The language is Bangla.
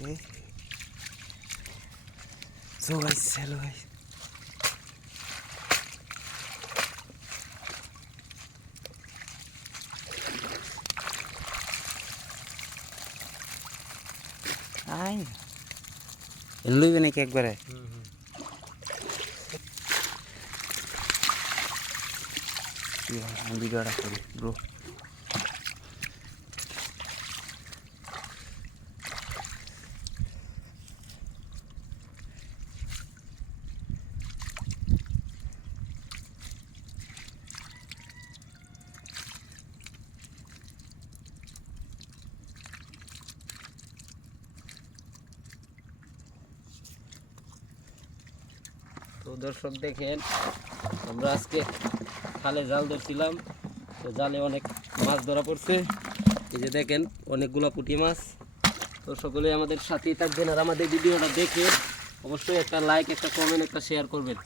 So guys, hello guys. Ay. লইবে নাকি একবারে? ভিডিওটা করি ব্রো। তো দর্শক দেখেন, আমরা আজকে খালে জাল ধরছিলাম, তো জালে অনেক মাছ ধরা পড়ছে। এই যে দেখেন অনেকগুলা পুঁটি মাছ। তো সকলে আমাদের সাথেই থাকবেন আর আমাদের ভিডিওটা দেখে অবশ্যই একটা লাইক, একটা কমেন্ট, একটা শেয়ার করবেন।